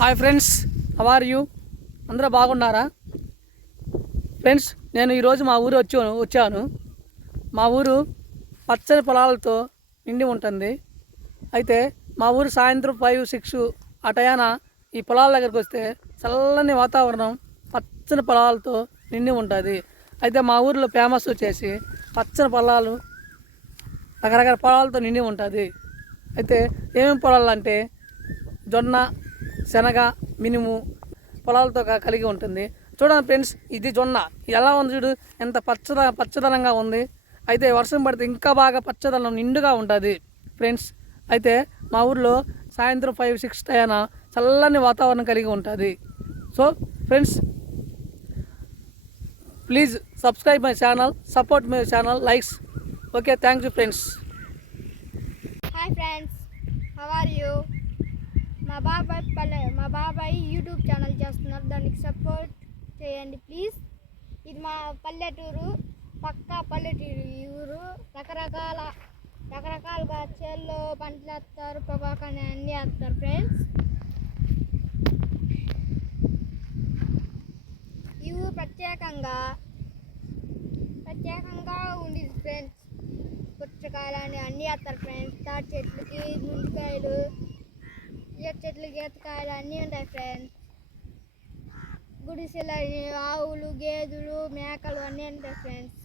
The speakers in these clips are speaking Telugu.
హాయ్ ఫ్రెండ్స్ ఆర్ యూ అందరూ బాగున్నారా? ఫ్రెండ్స్ నేను ఈరోజు మా ఊరు వచ్చి వచ్చాను. మా ఊరు పచ్చని పొలాలతో నిండి ఉంటుంది. అయితే మా ఊరు సాయంత్రం ఫైవ్ సిక్స్ ఆ టయాన ఈ పొలాల దగ్గరికి వస్తే చల్లని వాతావరణం పచ్చని పొలాలతో నిండి ఉంటుంది. అయితే మా ఊరిలో ఫేమస్ వచ్చేసి పచ్చని పొలాలు రకరకాల పొలాలతో నిండి ఉంటుంది. అయితే ఏమేమి పొలాలు అంటే జొన్న శనగ మినుము పొలాలతో కలిగి ఉంటుంది. చూడండి ఫ్రెండ్స్ ఇది జొన్న. ఎలా ఉంది చూడు? ఎంత పచ్చద పచ్చదనంగా ఉంది. అయితే వర్షం పడితే ఇంకా బాగా పచ్చదనం నిండుగా ఉంటుంది. ఫ్రెండ్స్ అయితే మా ఊర్లో సాయంత్రం ఫైవ్ సిక్స్ టైన చల్లని వాతావరణం కలిగి ఉంటుంది. So friends please subscribe my channel support my channel likes okay thank you friends hi friends how are you మా బాబాయ్ పల్లె మా బాబాయ్ యూట్యూబ్ ఛానల్ చేస్తున్నారు. దానికి సపోర్ట్ చేయండి ప్లీజ్ ఇది మా పల్లెటూరు పక్కా పల్లెటూరు ఈ ఊరు. రకరకాల రకరకాలుగా చేల్లో పంటలు వేస్తారు పొగాకని అన్నీ వేస్తారు ఫ్రెండ్స్ ఈ ఊరు ప్రత్యేకంగా ప్రత్యేకంగా ఉండేది ఫ్రెండ్స్ పుచ్చకాయలని అన్నీ వేస్తారు ఫ్రెండ్స్ తాటి చెట్లకి ముంజికాయలు ఈత చెట్లకి అన్నీ ఉంటాయి ఫ్రెండ్స్ గుడిసెలని ఆవులు గేదెలు మేకలు అన్నీ ఉంటాయి ఫ్రెండ్స్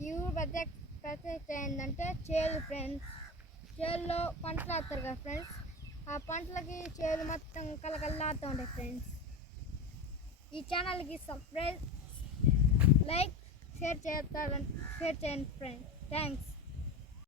ఈ ఊరు ప్రత్యేక ప్రత్యేకత ఏంటంటే చేలు ఫ్రెండ్స్ చేల్లో పంటలు వేస్తారు కదా ఫ్రెండ్స్ ఆ పంటలకి చేలు మొత్తం కలకల్లాడుతూ ఉంటాయి ఫ్రెండ్స్ ఈ ఛానల్కి సబ్స్క్రైబ్ లైక్ షేర్ చేస్తారని షేర్ చేయండి ఫ్రెండ్స్ థ్యాంక్స్